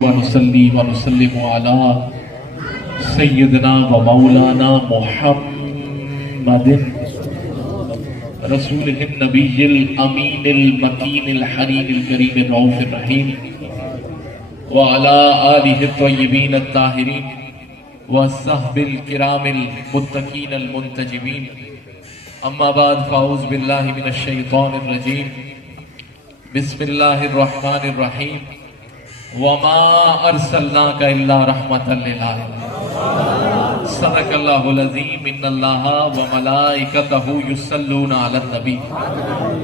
ونصلي ونسلم على سيدنا ومولانا محمد رسوله النبي الأمين المكين الحنين الكريم الرؤوف الرحيم وعلى آله الطيبين الطاهرين والصحب الكرام المتقين المنتجبين أما بعد فأعوذ بالله من الشيطان الرجيم بسم الله الرحمن الرحيم وما ارسلناک الا رحمتا للعالمین صدق اللہ العظیم ان اللہ وملائکتہ یصلون علی النبی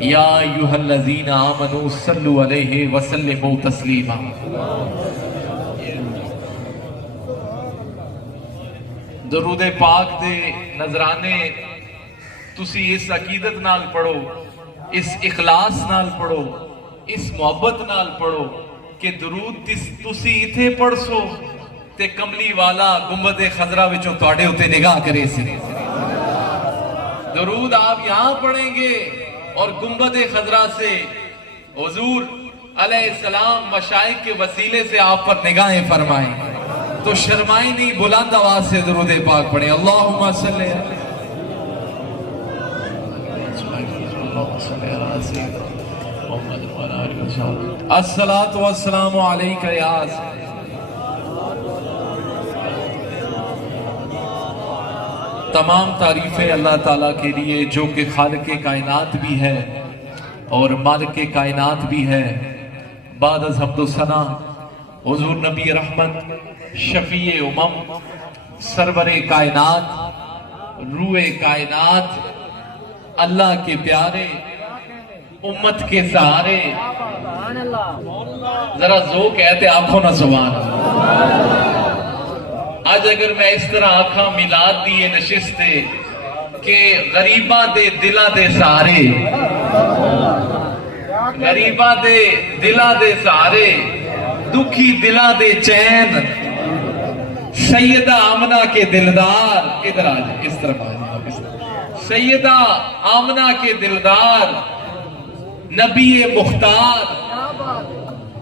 یا ایھا الذین آمنوا صلوا علیہ وسلموا تسلیما۔ درود پاک دے نذرانے تسی اس عقیدت نال پڑھو، اس اخلاص نال پڑھو، اس محبت نال پڑھو کہ درود تسی ایتھے پڑھ سو تے کملی والا گنبد خضرا وچوں تواڈے اتے نگاہ کرے سے۔ درود آپ یہاں پڑھیں گے اور گنبد خضرا سے حضور علیہ السلام مشائخ کے وسیلے سے آپ پر نگاہیں فرمائیں تو شرمائیں نہیں، بلند آواز سے درود پاک پڑھیں۔ اللہم صلی الصلاۃ والسلام علیک یا تمام تعریفیں اللہ تعالیٰ کے لیے جو کہ خالق کائنات بھی ہے اور مالک کائنات بھی ہے۔ بعد از حمد و ثنا حضور نبی رحمت شفیع امم سرور کائنات روح کائنات اللہ کے پیارے امت کے سہارے، ذرا ذوق کہتے آنکھوں نہ سبحان اللہ۔ آج اگر میں اس طرح آنکھاں میلاد دیئے نشستے کہ غریباں دے دلہ دے سہارے، غریباں دے دلہ دے سہارے، دکھی دلہ دے چین، سیدہ آمنہ کے دلدار، ادھر آجائے اس طرف آجائے، سیدہ آمنہ کے دلدار، نبی مختار،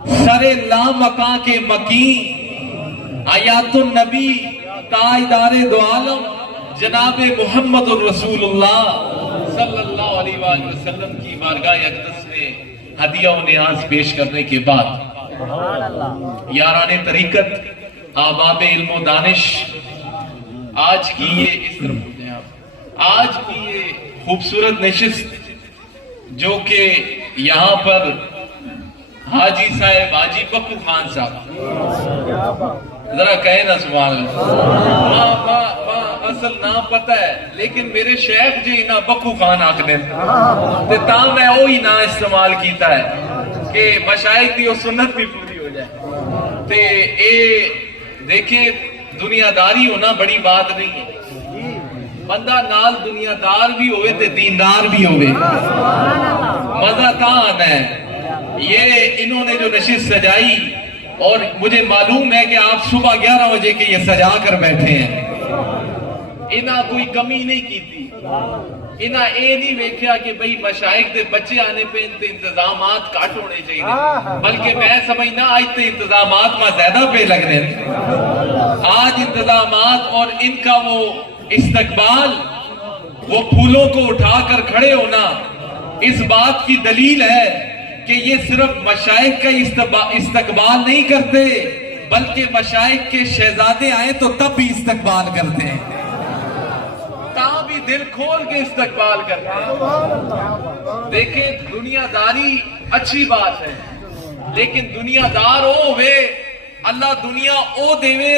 سر لامکاں کے مکین، آیات النبی تاجدار دو عالم جناب محمد الرسول اللہ صلی اللہ علیہ وآلہ وسلم کی بارگاہ اقدس میں ہدیہ و نیاز پیش کرنے کے بعد یاران طریقت آباب علم و دانش آج کی یہ آج کی یہ خوبصورت نشست جو کہ یہاں پر حاجی صاحب حاجی بکو خان صاحب ذرا کہے نا سبحان اللہ، اصل نام پتہ ہے لیکن میرے شیخ جی نا بکو خان آکھنے تے تاں میں وہی نا استعمال کیتا ہے کہ مشائخ دی وہ سنت بھی پوری ہو جائے۔ تے اے دیکھیں دنیا داری ہونا بڑی بات نہیں ہے، بندہ نال دنیا دار بھی ہوئے تے دیندار بھی ہوئے، مزہ کہاں آنا ہے۔ یہ انہوں نے جو نشست سجائی اور مجھے معلوم ہے کہ آپ صبح 11 بجے کے یہ سجا کر بیٹھے ہیں، انہاں کوئی کمی نہیں کی تھی، انہاں اے نہیں ویکھیا کہ بھئی مشائخ دے بچے آنے پہ انتے انتظامات کٹ ہونے چاہیے، بلکہ میں سمجھنا آج تے انتظامات میں زیادہ پہ لگ رہے ہیں۔ آج انتظامات اور ان کا وہ استقبال، وہ پھولوں کو اٹھا کر کھڑے ہونا اس بات کی دلیل ہے کہ یہ صرف مشائخ کا استقبال نہیں کرتے بلکہ مشائخ کے شہزادے آئے تو تب بھی استقبال کرتے ہیں، تاں بھی دل کھول کے استقبال کرتے ہیں۔ دیکھیں دنیا داری اچھی بات ہے لیکن دنیا دار او ہوئے اللہ دنیا او دیوے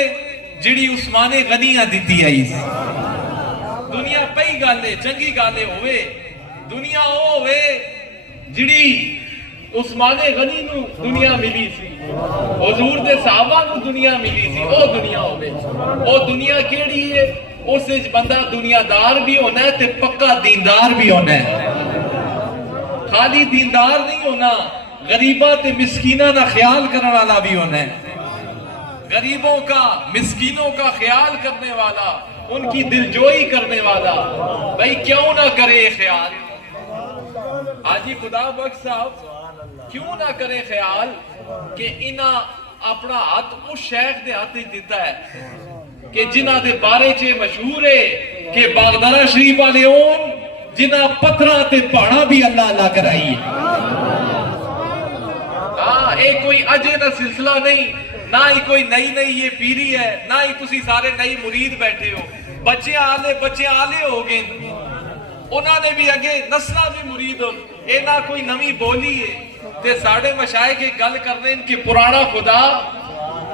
جڑی عثمان غنیہ دیتی ہے۔ دنیا پئی گالے چنگی گالے ہوئے، دنیا او ہوئے جڑی عثمان غنی نو دنیا ملی سی، حضور دے صحابہ نو دنیا ملی سی، او دنیا ہوئے۔ او دنیا کیڑی ہے؟ اس بندہ دنیا دار بھی ہونا ہے تے پکا دیندار بھی ہونا ہے، خالی دیندار نہیں ہونا، غریبہ تے مسکینہ نہ خیال کرنے والا بھی ہونا ہے، غریبوں کا مسکینوں کا خیال کرنے والا، ان کی دلجوئی کرنے والا۔ بھئی کیوں نہ کرے خیال؟ حاجی خدا بخش صاحب کیوں نہ کرے خیال کہ انہاں اپنا ہاتھ اس شیخ دے ہاتھ دیتا ہے کہ جنہ دے بارے چے مشہور ہے کہ باغدارہ شریف والے ہون جنہ پتھرہ تے پہاڑا بھی اللہ اللہ کرائی ہے. ایک کوئی اجے نہ سلسلہ نہیں، نہ ہی کوئی نئی یہ پیری ہے، نہ ہی تسی سارے نئی مرید بیٹھے ہو. بچے آلے ہو گئے، انہاں نے بھی اگے نسلہ بھی مرید ہو. اے نہ کوئی نمی بولی ہے تے ساڑھے مشائق کے گل کرنے ان کی پرانا خدا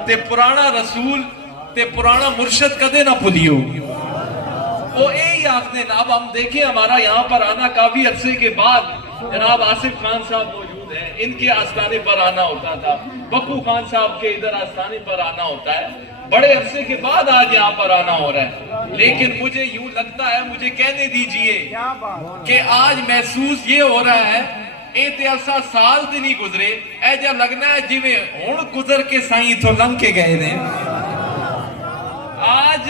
تے پرانا رسول تے پرانا مرشد کدے نہ بھولیو. وہ یہی آخنے نا. اب ہم دیکھیں ہمارا یہاں پر آنا کافی عرصے کے بعد جناب آصف خان صاحب موجود ہیں، ان کے آستانے پر آنا ہوتا تھا، بکو خان صاحب کے ادھر آستانے پر آنا ہوتا ہے. بڑے عرصے کے بعد آج یہاں پر آنا ہو رہا ہے، لیکن مجھے یوں لگتا ہے، مجھے کہنے دیجئے کہ آج محسوس یہ ہو رہا ہے اے تے عرصہ سال تے نہیں گزرے، اے جا لگنا ہے جویں ہن گزر کے سائیں تو لنگ کے گئے نے. آج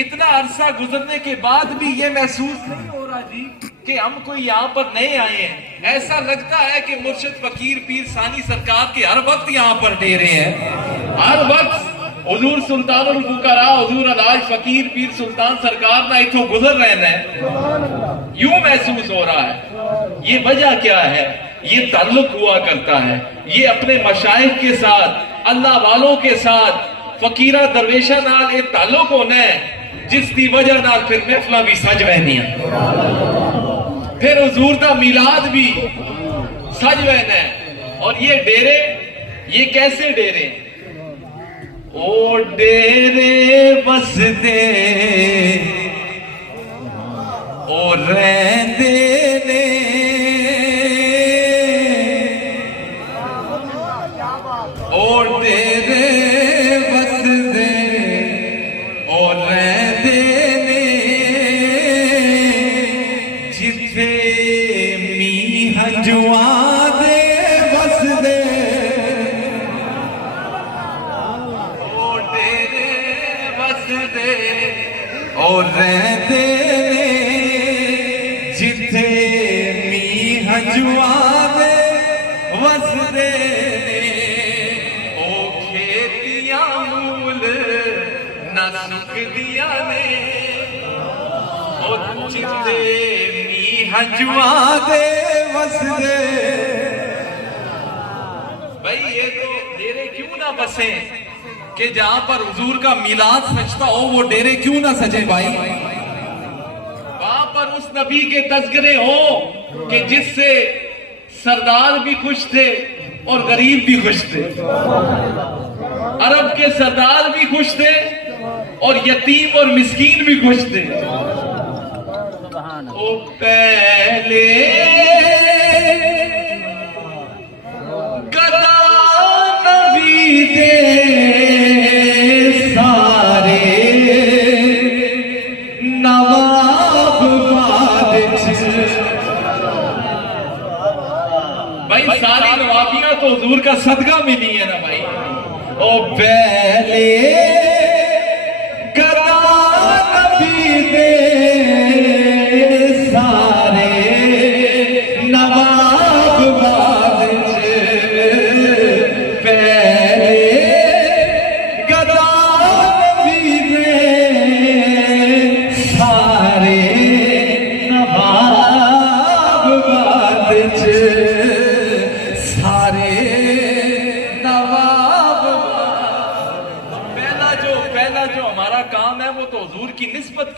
اتنا عرصہ گزرنے کے بعد بھی یہ محسوس نہیں ہو رہا جی کہ ہم کوئی یہاں پر نئے آئے ہیں. ایسا لگتا ہے کہ مرشد فقیر پیر ثانی سرکار کے ہر وقت یہاں پر ڈیرے ہیں، ہر وقت حضور سلطان الفقراء حضور الحاج فقیر پیر سلطان سرکار نہ اتھوں گزر رہنا ہے. یوں محسوس ہو رہا ہے. یہ وجہ کیا ہے؟ یہ تعلق ہوا کرتا ہے، یہ اپنے مشائخ کے ساتھ، اللہ والوں کے ساتھ، فقیرہ درویشہ نال ایک تعلق ہونا ہے جس دی وجہ نال پھر محفلہ بھی سج وینیاں، پھر حضور دا میلاد بھی سج وینا ہے. اور یہ ڈیرے، یہ کیسے ڈیرے؟ او ڈیرے بس دے او رہندے نے، او ڈیرے بس دے او رہندے نے، جتھے میہ جواں دے بس دے، او ڈیرے بس دے او رہندے نے، جتھے میہ جواں دے بس دے. بھائی یہ تو ڈیرے کیوں نہ بسیں کہ جہاں پر حضور کا میلاد سجتا ہو وہ ڈیرے کیوں نہ سجے بھائی؟ وہاں پر اس نبی کے تذکرے ہوں کہ جس سے سردار بھی خوش تھے اور غریب بھی خوش تھے، عرب کے سردار بھی خوش تھے اور یتیم اور مسکین بھی خوش تھے. او پہلے گدا نبی دے سارے نواب بادشاہ. بھائی ساری نوابیاں تو حضور کا صدقہ ملی ہے نا بھائی. او پہلے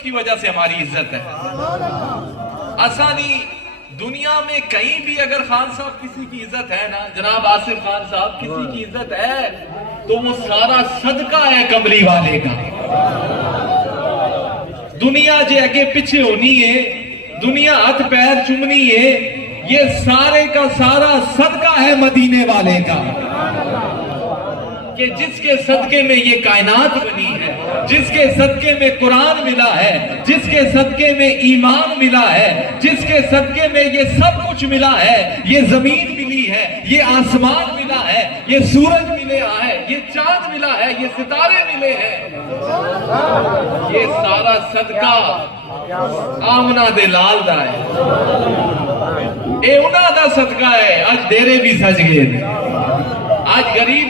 کی وجہ سے ہماری عزت ہے. آسانی دنیا میں کہیں بھی اگر خان صاحب کسی کی عزت ہے نا، جناب آصف خان صاحب کسی کی عزت ہے تو وہ سارا صدقہ ہے کملی والے کا. دنیا جے اگے پیچھے ہونی ہے، دنیا ہاتھ پیر چومنی ہے، یہ سارے کا سارا صدقہ ہے مدینے والے کا، کہ جس کے صدقے میں یہ کائنات بنی ہے، جس کے صدقے میں قرآن ملا ہے، جس کے صدقے میں ایمان ملا ہے، جس کے صدقے میں یہ سب کچھ ملا ہے. یہ زمین ملی ہے، یہ آسمان ملا ہے، یہ سورج ملا ہے، یہ چاند ملا ہے، یہ ستارے ملے ہیں. یہ سارا صدقہ آمنہ دے لال دا ہے، اے انہاں دا صدقہ ہے. آج ڈیرے بھی سج گئے، آج غریب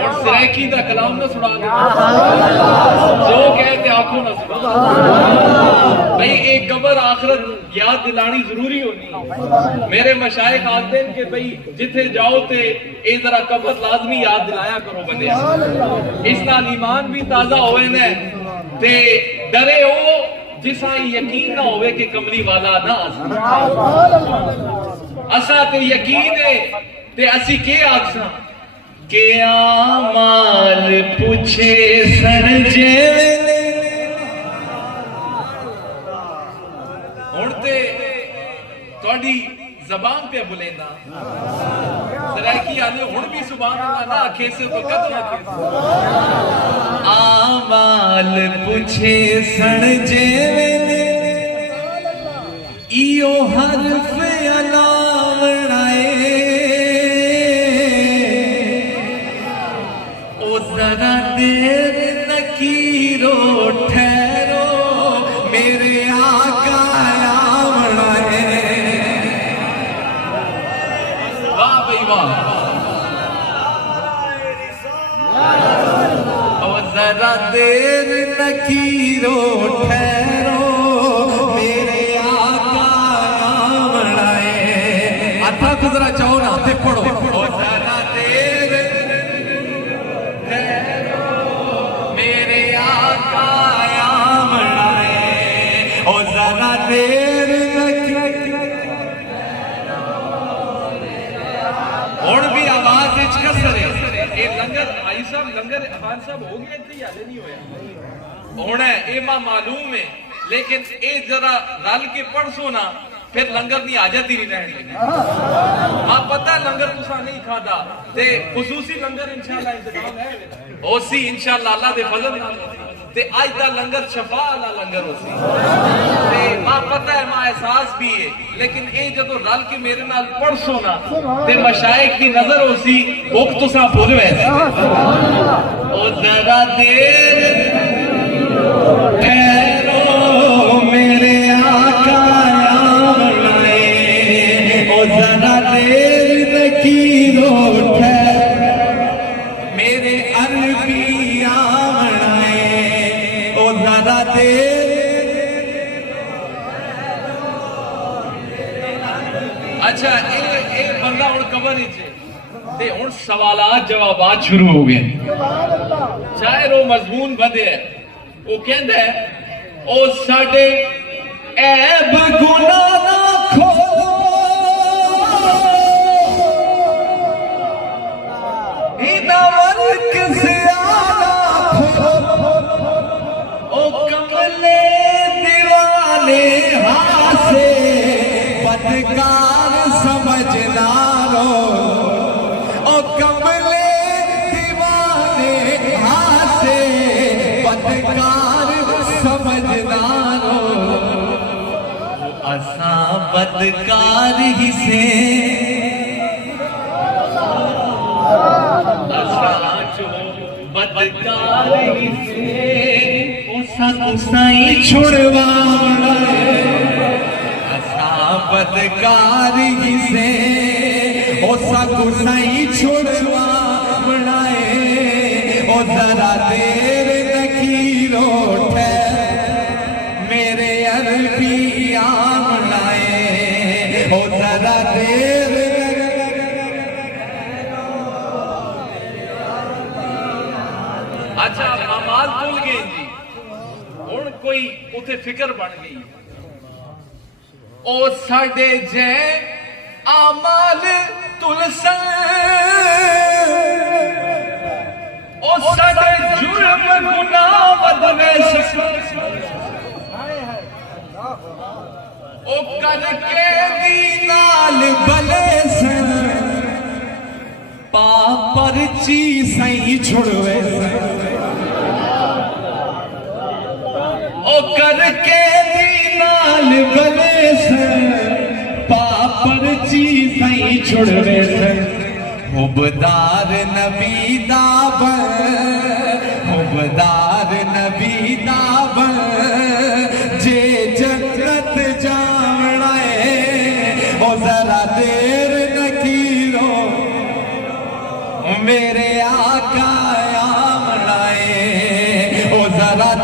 اور سریکی دا کلام نہ سنا دے جو کہتے آنکھوں نہ سنا بھئی ایک قبر آخرت یاد دلانی ضروری ہونی میرے مشائخ آتے ہیں کہ بھئی جتھے جاؤ تے اے ذرا قبر لازمی یاد دلایا کرو بندے اس نال ایمان بھی تازہ ہوئے نے تے ڈرے ہو جسا یقین نہ ہوئے کہ کملی والا نہ اسا تے یقین ہے تے اسی کے آکساں کہ آمال پوچھے سر جیوے ہوڑتے توڑی زبان پہ بلینا سرائکی آنے ہون بھی سبحان اللہ نہ آکھے سے تو قد نہ کھے آمال پوچھے سر جیوے ایو حرف علاوڑائے ذرا دیر نکیرو ٹھہرو میرے آقا آمڑے واہ بھئی واہ او ذرا دیر نکیرو ٹھہرو میرے آقا آمڑے اتھا کذرا چاہو نا تے پڑھو او ذرا دیر اور بھی آواز اچکر سرے اے لنگر آئی صاحب لنگر خان صاحب ہو گئے تھے یا نہیں ہویا ہونا ہے اے ماں معلوم ہے لیکن اے ذرا رل کے پڑھ سونا پھر لنگر نہیں آجت ہی نہیں رہنے لگے آپ پتہ لنگر تسا نہیں کھادا تے خصوصی لنگر انشاءاللہ انتظام ہے اوسی انشاءاللہ اللہ دے فضل تے آج دا لنگر شفا اللہ لنگر ہو سی تے ماں پتہ ہے ماں احساس بھی ہے لیکن اے جدو رل کے میرے نال پڑھ سونا تے مشائق کی نظر ہو سی وقت تو سا بھول ویسے او ذرا دیر ٹھہرو میرے آقا آمڑے او ذرا دیر نکیرو ٹھہرو میرے عربی ذرا دیر اچھا اے بندہ اور قبر ہی چھے تے اور سوالات جوابات شروع ہو گئے چاہے رو مضمون بدے ہے وہ کہندہ ہے او ساڑے عیب گناہ نہ کھولو اینا ورک زیادہ کھولو او کملے دیوانے ہاسے بدکار سمجھدارو او کملے دیوانے ہاسے بدکار سمجھدارو اساں بدکار ہی سے اساں جو بدکار ہی سے اسائی چھوڑوانا اساں بدکار ہی سے اسائی چھوڑوانا او ذرا دیر نکیرو ٹھہر میرے عربی آمنا او ذرا دیر اچھا آمال بھول گئے جی اور کوئی اتھے فکر بن گئی او ساڑے جے آمال تلسن او ساڑے جرم گناہ ودوے سکن او کر کے دینال بلے سن پاپر چی سائیں چھوڑوے سن او کر کے دینال بلے سن پاپر چی سائیں چھوڑوے سن حبدار نبی دابن حبدار نبی دابن جے جنت جاوڑا ہے او ذرا دیر نکیرو میرے آقا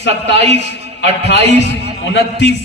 27, 28, 29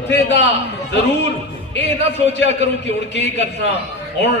ਉੱਥੇ ਦਾ ਜ਼ਰੂਰ ਇਹ ਨਾ ਸੋਚਿਆ ਕਰੋ ਕਿ ਹੁਣ ਕੀ ਕਰਸਾਂ, ਹੁਣ